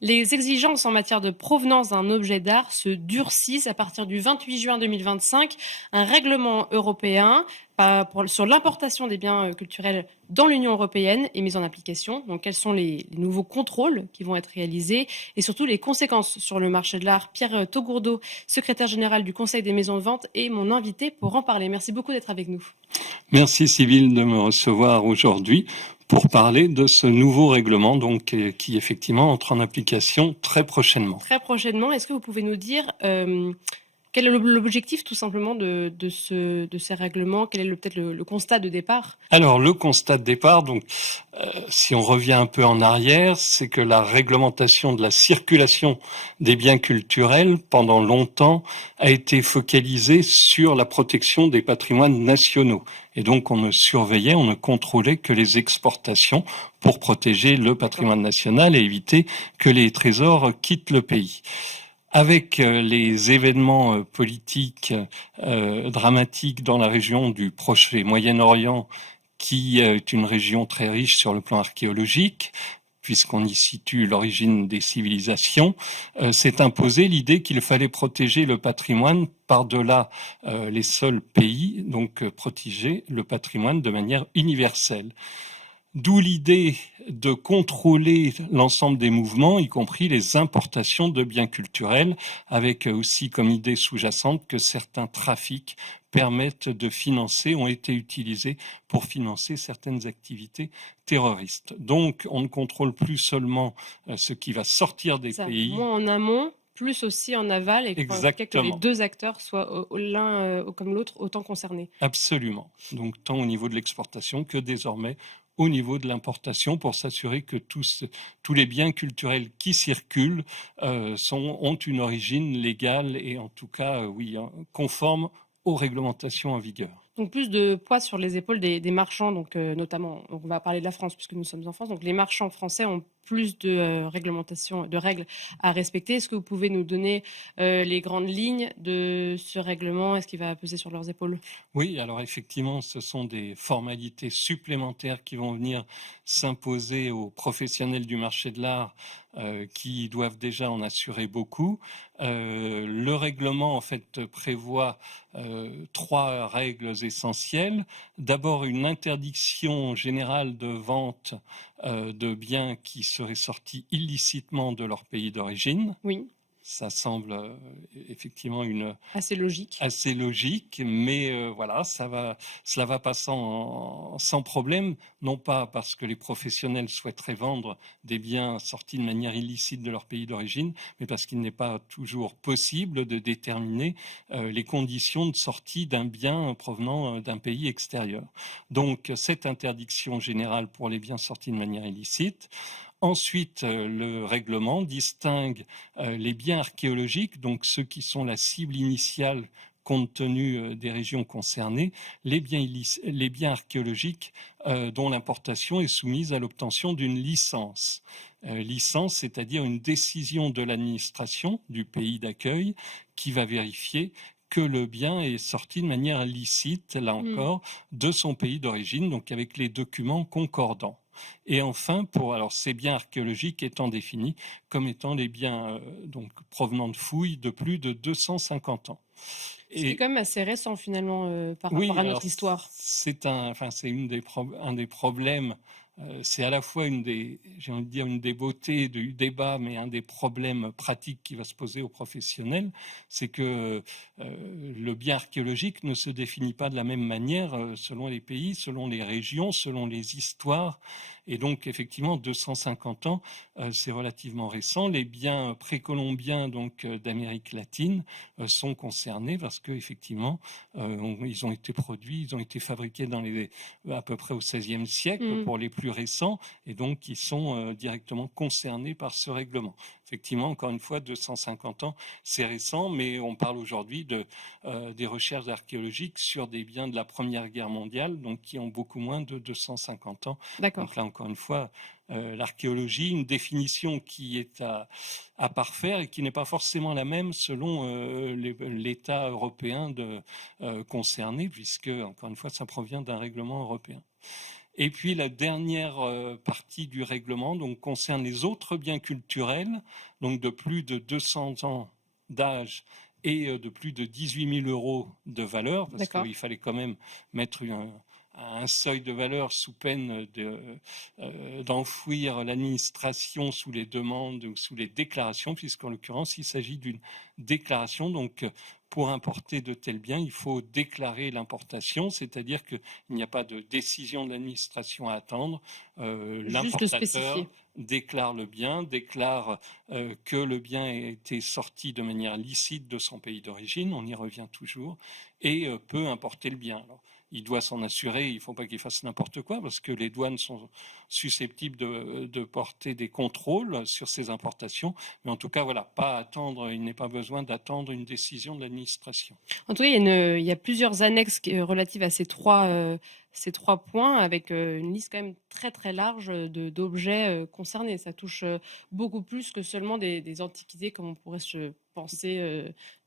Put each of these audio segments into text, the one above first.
Les exigences en matière de provenance d'un objet d'art se durcissent à partir du 28 juin 2025. Un règlement européen sur l'importation des biens culturels dans l'Union européenne est mis en application. Donc, quels sont les nouveaux contrôles qui vont être réalisés et surtout les conséquences sur le marché de l'art? Pierre Togourdeau, secrétaire général du Conseil des maisons de vente, est mon invité pour en parler. Merci beaucoup d'être avec nous. Merci Sybille de me recevoir aujourd'hui pour parler de ce nouveau règlement qui effectivement entre en application très prochainement. Très prochainement, est-ce que vous pouvez nous dire quel est l'objectif tout simplement de ces règlements? Quel est peut-être le constat de départ? Alors le constat de départ, si on revient un peu en arrière, c'est que la réglementation de la circulation des biens culturels pendant longtemps a été focalisée sur la protection des patrimoines nationaux. Et donc on ne contrôlait que les exportations pour protéger le patrimoine national et éviter que les trésors quittent le pays. Avec les événements politiques dramatiques dans la région du Proche et Moyen-Orient, qui est une région très riche sur le plan archéologique, puisqu'on y situe l'origine des civilisations, s'est imposée l'idée qu'il fallait protéger le patrimoine par-delà les seuls pays, donc protéger le patrimoine de manière universelle. D'où l'idée de contrôler l'ensemble des mouvements, y compris les importations de biens culturels, avec aussi comme idée sous-jacente que certains trafics ont été utilisés pour financer certaines activités terroristes. Donc, on ne contrôle plus seulement ce qui va sortir des pays. Moins en amont, plus aussi en aval, et que les deux acteurs soient l'un comme l'autre autant concernés. Absolument. Donc, tant au niveau de l'exportation que désormais au niveau de l'importation, pour s'assurer que tous les biens culturels qui circulent ont une origine légale et en tout cas, conforme aux réglementations en vigueur. Donc plus de poids sur les épaules des marchands, notamment, on va parler de la France puisque nous sommes en France, donc les marchands français ont plus de réglementations, de règles à respecter. Est-ce que vous pouvez nous donner les grandes lignes de ce règlement? Est-ce qu'il va peser sur leurs épaules? Oui, alors effectivement, ce sont des formalités supplémentaires qui vont venir s'imposer aux professionnels du marché de l'art qui doivent déjà en assurer beaucoup. Le règlement, en fait, prévoit 3 règles essentielles. D'abord, une interdiction générale de vente de biens qui seraient sortis illicitement de leur pays d'origine. Oui. Ça semble effectivement assez logique, mais cela va pas sans problème, non pas parce que les professionnels souhaiteraient vendre des biens sortis de manière illicite de leur pays d'origine, mais parce qu'il n'est pas toujours possible de déterminer les conditions de sortie d'un bien provenant d'un pays extérieur. Donc cette interdiction générale pour les biens sortis de manière illicite. Ensuite, le règlement distingue les biens archéologiques, donc ceux qui sont la cible initiale compte tenu des régions concernées, les biens archéologiques dont l'importation est soumise à l'obtention d'une licence. Licence, c'est-à-dire une décision de l'administration du pays d'accueil qui va vérifier que le bien est sorti de manière licite, là encore, de son pays d'origine, donc avec les documents concordants. Et enfin, ces biens archéologiques étant définis comme étant les biens provenant de fouilles de plus de 250 ans. C'est quand même assez récent finalement par rapport à notre histoire. C'est un des problèmes. C'est à la fois une des beautés du débat, mais un des problèmes pratiques qui va se poser aux professionnels, c'est que le bien archéologique ne se définit pas de la même manière selon les pays, selon les régions, selon les histoires. Et donc, effectivement, 250 ans, c'est relativement récent. Les biens précolombiens d'Amérique latine sont concernés parce qu'effectivement, ils ont été produits, ils ont été fabriqués à peu près au XVIe siècle pour les plus récents, et donc qui sont directement concernés par ce règlement. Effectivement, encore une fois, 250 ans, c'est récent, mais on parle aujourd'hui des recherches archéologiques sur des biens de la Première Guerre mondiale, donc qui ont beaucoup moins de 250 ans. D'accord. Donc là, encore une fois, l'archéologie, une définition qui est à parfaire et qui n'est pas forcément la même selon l'État européen concerné, puisque, encore une fois, ça provient d'un règlement européen. Et puis la dernière partie du règlement donc concerne les autres biens culturels, donc de plus de 200 ans d'âge et de plus de 18 000 euros de valeur, parce qu'il fallait quand même mettre un seuil de valeur sous peine d'enfouir l'administration sous les demandes ou sous les déclarations, puisqu'en l'occurrence, il s'agit d'une déclaration. Donc, pour importer de tels biens, il faut déclarer l'importation, c'est-à-dire qu'il n'y a pas de décision de l'administration à attendre. L'importateur déclare le bien, déclare que le bien a été sorti de manière licite de son pays d'origine, on y revient toujours, et peut importer le bien. Alors, il doit s'en assurer, il ne faut pas qu'il fasse n'importe quoi, parce que les douanes sont susceptibles de porter des contrôles sur ces importations. Mais en tout cas, voilà, pas attendre, il n'est pas besoin d'attendre une décision de l'administration. En tout cas, il y a plusieurs annexes relatives à ces trois points, avec une liste quand même très très large d'objets concernés. Ça touche beaucoup plus que seulement des antiquités, comme on pourrait se penser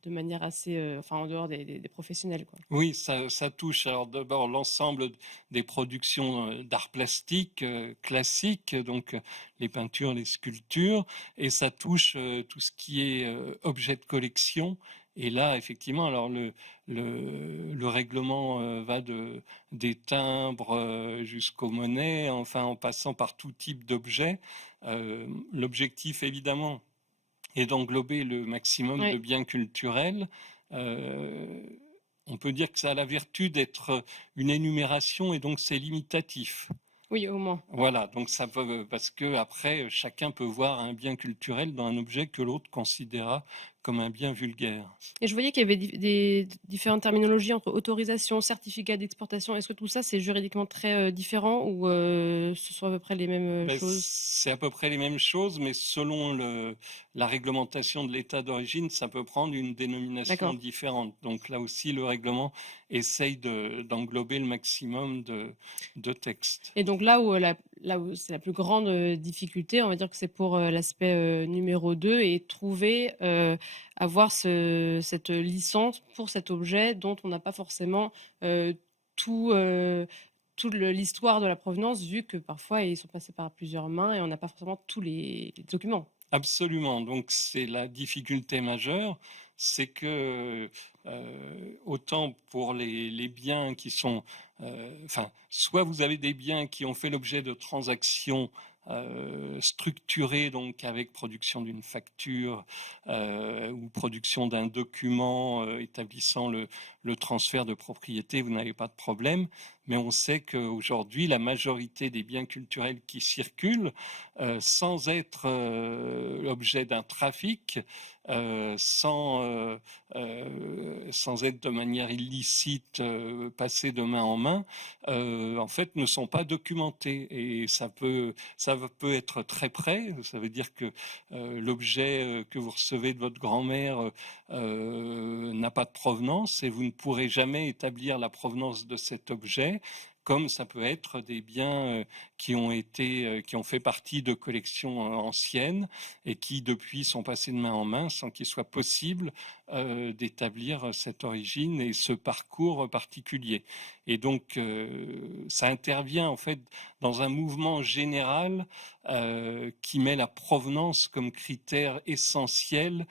de manière assez, en dehors des professionnels, quoi. Oui, ça touche alors d'abord l'ensemble des productions d'art plastique classiques, donc les peintures, les sculptures, et ça touche tout ce qui est objet de collection. Et là, effectivement, alors le règlement va des timbres jusqu'aux monnaies, enfin en passant par tout type d'objets. L'objectif, évidemment, est d'englober le maximum de biens culturels. On peut dire que ça a la vertu d'être une énumération et donc c'est limitatif. Oui, au moins. Voilà, donc ça peut, parce que après chacun peut voir un bien culturel dans un objet que l'autre considéra comme un bien vulgaire. Et je voyais qu'il y avait des différentes terminologies entre autorisation, certificat d'exportation. Est-ce que tout ça, c'est juridiquement très différent ou ce sont à peu près les mêmes choses? C'est à peu près les mêmes choses, mais selon la réglementation de l'état d'origine, ça peut prendre une dénomination différente. Donc là aussi, le règlement essaye d'englober le maximum de textes. Et donc là où c'est la plus grande difficulté, on va dire que c'est pour l'aspect numéro 2 et trouver avoir cette licence pour cet objet dont on n'a pas forcément toute l'histoire de la provenance, vu que parfois ils sont passés par plusieurs mains et on n'a pas forcément tous les documents. Absolument. Donc c'est la difficulté majeure, c'est que autant pour les biens qui sont, soit vous avez des biens qui ont fait l'objet de transactions structurées, donc avec production d'une facture ou production d'un document établissant le transfert de propriété, vous n'avez pas de problème. Mais on sait qu'aujourd'hui, la majorité des biens culturels qui circulent, sans être l'objet d'un trafic, sans être de manière illicite passés de main en main, en fait, ne sont pas documentés. Et ça peut être très près. Ça veut dire que l'objet que vous recevez de votre grand-mère n'a pas de provenance et vous ne pourrez jamais établir la provenance de cet objet, comme ça peut être des biens qui ont fait partie de collections anciennes et qui depuis sont passés de main en main sans qu'il soit possible d'établir cette origine et ce parcours particulier. Et donc ça intervient en fait dans un mouvement général qui met la provenance comme critère essentiel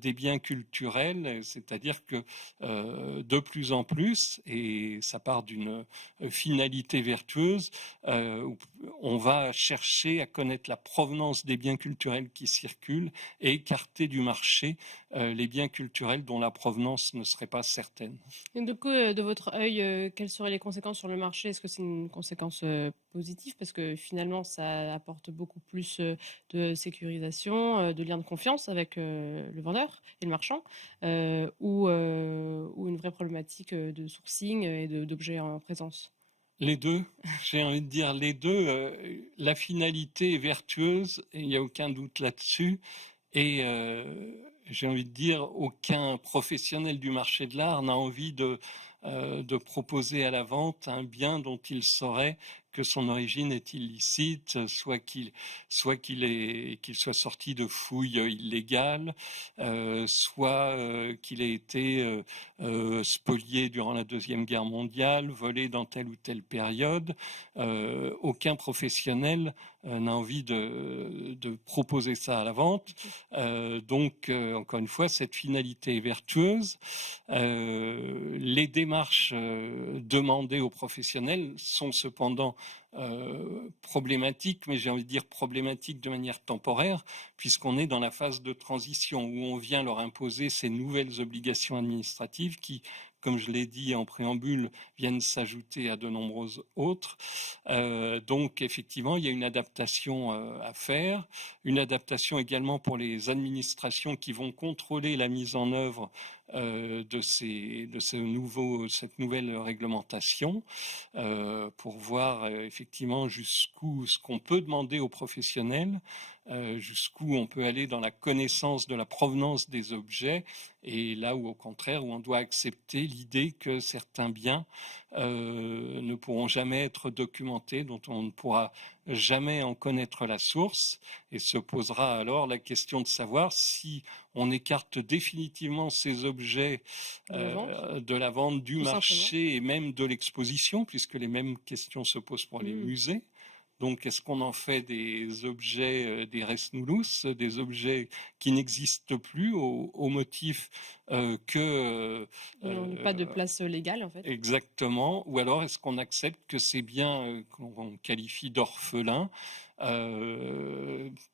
des biens culturels, c'est-à-dire que de plus en plus, et ça part d'une finalité vertueuse, on va chercher à connaître la provenance des biens culturels qui circulent et écarter du marché les biens culturels dont la provenance ne serait pas certaine. Et du coup, de votre œil, quelles seraient les conséquences sur le marché? Est-ce que c'est une conséquence positive? Parce que finalement, ça apporte beaucoup plus de sécurisation, de lien de confiance avec le vendeur et le marchand, ou une vraie problématique de sourcing et d'objets en présence? Les deux, j'ai envie de dire les deux. La finalité est vertueuse, il n'y a aucun doute là-dessus. Et j'ai envie de dire, aucun professionnel du marché de l'art n'a envie de proposer à la vente un bien dont il saurait que son origine est illicite, soit qu'il soit sorti de fouilles illégales, soit qu'il ait été spolié durant la Deuxième Guerre mondiale, volé dans telle ou telle période. Aucun professionnel n'a envie de proposer ça à la vente. Donc, encore une fois, cette finalité est vertueuse. Les démarches demandées aux professionnels sont cependant problématiques, mais j'ai envie de dire problématiques de manière temporaire, puisqu'on est dans la phase de transition où on vient leur imposer ces nouvelles obligations administratives qui, comme je l'ai dit en préambule, viennent s'ajouter à de nombreuses autres. Donc, effectivement, il y a une adaptation à faire, une adaptation également pour les administrations qui vont contrôler la mise en œuvre cette nouvelle réglementation, pour voir effectivement jusqu'où ce qu'on peut demander aux professionnels, jusqu'où on peut aller dans la connaissance de la provenance des objets, et là où au contraire où on doit accepter l'idée que certains biens ne pourront jamais être documentés, dont on ne pourra jamais en connaître la source, et se posera alors la question de savoir si on écarte définitivement ces objets de la vente, du marché et même de l'exposition, puisque les mêmes questions se posent pour les musées. Donc, est-ce qu'on en fait des objets, des res nullus, des objets qui n'existent plus au motif que... pas de place légale, en fait. Exactement. Ou alors, est-ce qu'on accepte que ces biens qu'on qualifie d'orphelins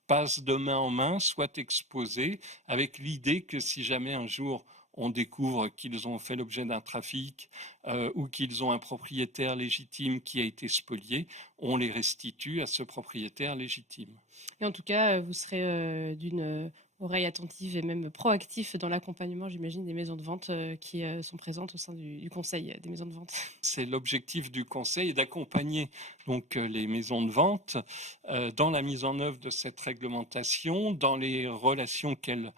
passent de main en main, soient exposés, avec l'idée que si jamais un jour on découvre qu'ils ont fait l'objet d'un trafic ou qu'ils ont un propriétaire légitime qui a été spolié, on les restitue à ce propriétaire légitime. Et en tout cas, vous serez d'une oreille attentive et même proactif dans l'accompagnement, j'imagine, des maisons de vente qui sont présentes au sein du Conseil des maisons de vente. C'est l'objectif du Conseil, d'accompagner donc les maisons de vente dans la mise en œuvre de cette réglementation, dans les relations qu'elles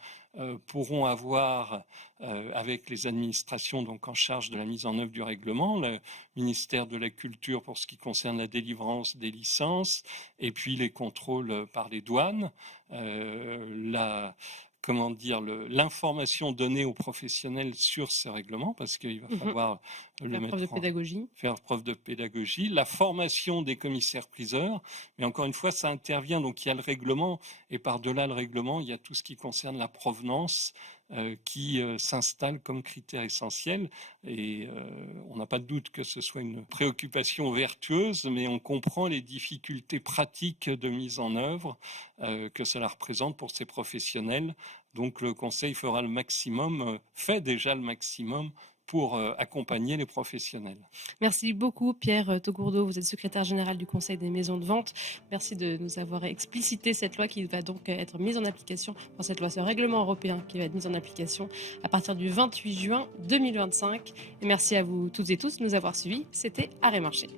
pourront avoir avec les administrations donc en charge de la mise en œuvre du règlement, le ministère de la Culture pour ce qui concerne la délivrance des licences, et puis les contrôles par les douanes, l'information donnée aux professionnels sur ce règlement, parce qu'il va falloir faire preuve de pédagogie, la formation des commissaires-priseurs, mais encore une fois, ça intervient, donc il y a le règlement, et par-delà le règlement, il y a tout ce qui concerne la provenance, qui s'installe comme critère essentiel, et on n'a pas de doute que ce soit une préoccupation vertueuse, mais on comprend les difficultés pratiques de mise en œuvre que cela représente pour ces professionnels. Donc le Conseil fera le maximum, fait déjà le maximum pour accompagner les professionnels. Merci beaucoup Pierre Taugourdeau, vous êtes secrétaire général du Conseil des maisons de vente. Merci de nous avoir explicité cette loi qui va donc être mise en application, pour cette loi, ce règlement européen qui va être mis en application à partir du 28 juin 2025. Et merci à vous toutes et tous de nous avoir suivis. C'était Arrêt Marché.